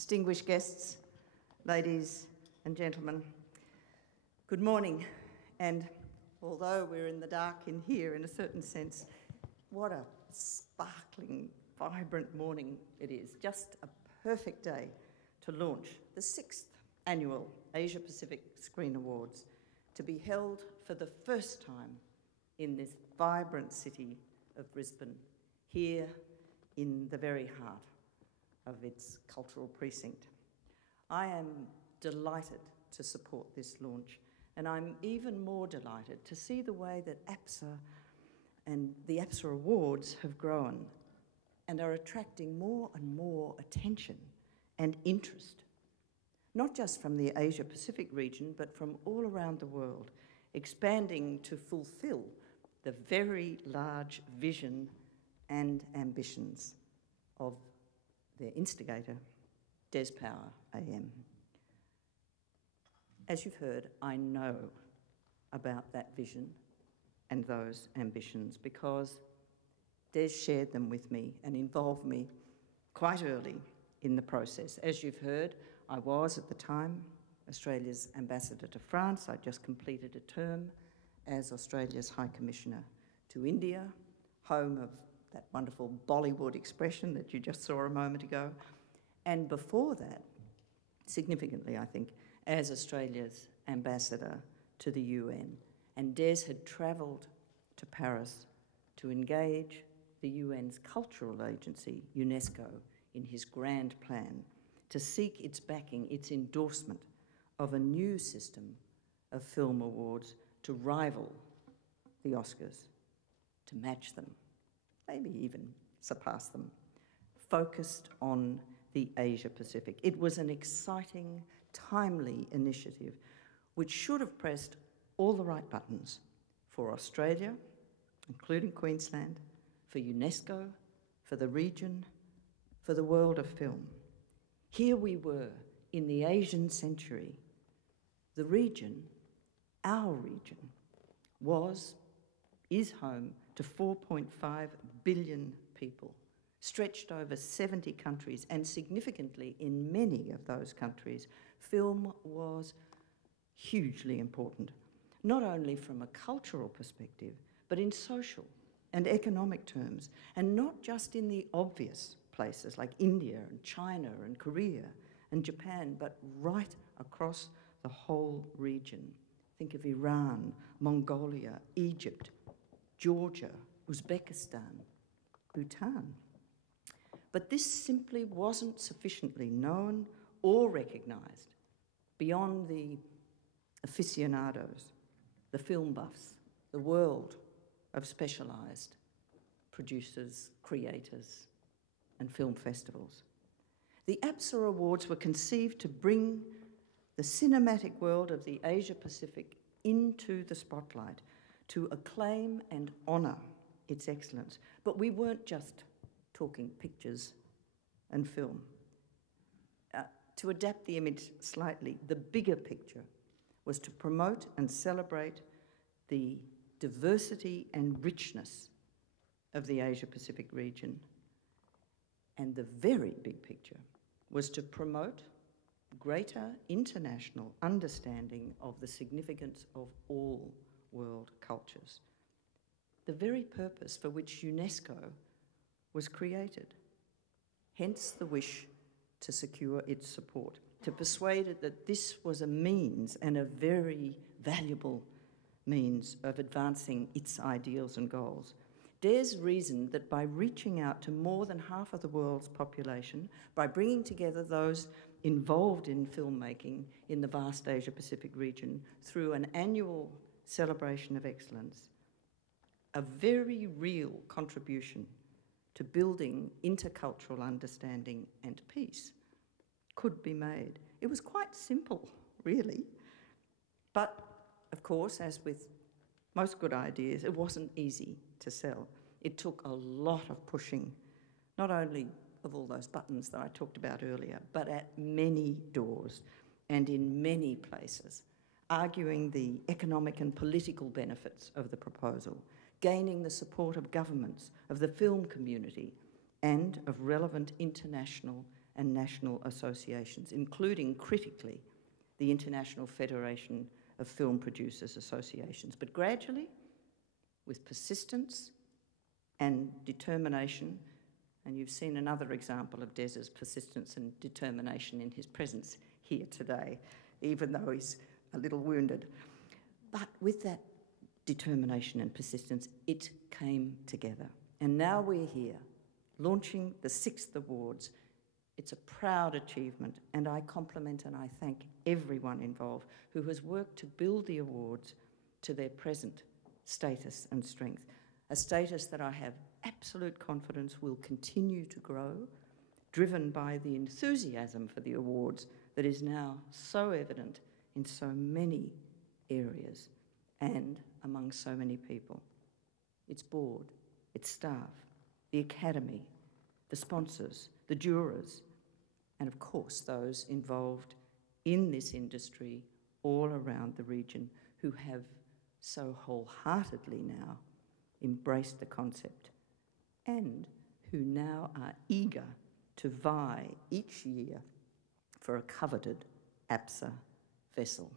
Distinguished guests, ladies and gentlemen, good morning. And although we're in the dark in here, in a certain sense, what a sparkling, vibrant morning it is. Just a perfect day to launch the 6th annual Asia Pacific Screen Awards, to be held for the first time in this vibrant city of Brisbane, here in the very heart of its cultural precinct. I am delighted to support this launch, and I'm even more delighted to see the way that APSA and the APSA Awards have grown and are attracting more and more attention and interest, not just from the Asia Pacific region, but from all around the world, expanding to fulfill the very large vision and ambitions of their instigator, Des Power AM. As you've heard, I know about that vision and those ambitions because Des shared them with me and involved me quite early in the process. As you've heard, I was at the time Australia's ambassador to France. I just completed a term as Australia's High Commissioner to India, home of that wonderful Bollywood expression that you just saw a moment ago. And before that, significantly I think, as Australia's ambassador to the UN. And Des had travelled to Paris to engage the UN's cultural agency, UNESCO, in his grand plan to seek its backing, its endorsement of a new system of film awards to rival the Oscars, to match them, maybe even surpass them, focused on the Asia Pacific. It was an exciting, timely initiative which should have pressed all the right buttons for Australia, including Queensland, for UNESCO, for the region, for the world of film. Here we were in the Asian century. The region, our region, is home to 4.5 billion people, stretched over 70 countries, and significantly in many of those countries, film was hugely important, not only from a cultural perspective, but in social and economic terms, and not just in the obvious places like India and China and Korea and Japan, but right across the whole region. Think of Iran, Mongolia, Egypt, Georgia, Uzbekistan, Bhutan. But this simply wasn't sufficiently known or recognised beyond the aficionados, the film buffs, the world of specialised producers, creators, and film festivals. The APSA Awards were conceived to bring the cinematic world of the Asia Pacific into the spotlight, to acclaim and honour its excellence. But we weren't just talking pictures and film. To adapt the image slightly, the bigger picture was to promote and celebrate the diversity and richness of the Asia Pacific region. And the very big picture was to promote greater international understanding of the significance of all world cultures, the very purpose for which UNESCO was created. Hence the wish to secure its support, to persuade it that this was a means, and a very valuable means, of advancing its ideals and goals. Des reasoned that by reaching out to more than half of the world's population, by bringing together those involved in filmmaking in the vast Asia Pacific region through an annual celebration of excellence, a very real contribution to building intercultural understanding and peace could be made. It was quite simple, really. But, of course, as with most good ideas, it wasn't easy to sell. It took a lot of pushing, not only of all those buttons that I talked about earlier, but at many doors and in many places, arguing the economic and political benefits of the proposal, gaining the support of governments, of the film community, and of relevant international and national associations, including, critically, the International Federation of Film Producers Associations. But gradually, with persistence and determination, and you've seen another example of Des's persistence and determination in his presence here today, even though he's a little wounded. But with that determination and persistence, it came together. And now we're here, launching the 6th Awards. It's a proud achievement, and I compliment and I thank everyone involved who has worked to build the awards to their present status and strength, a status that I have absolute confidence will continue to grow, driven by the enthusiasm for the awards that is now so evident in so many areas and among so many people. Its board, its staff, the academy, the sponsors, the jurors, and of course those involved in this industry all around the region who have so wholeheartedly now embraced the concept and who now are eager to vie each year for a coveted APSA vessel.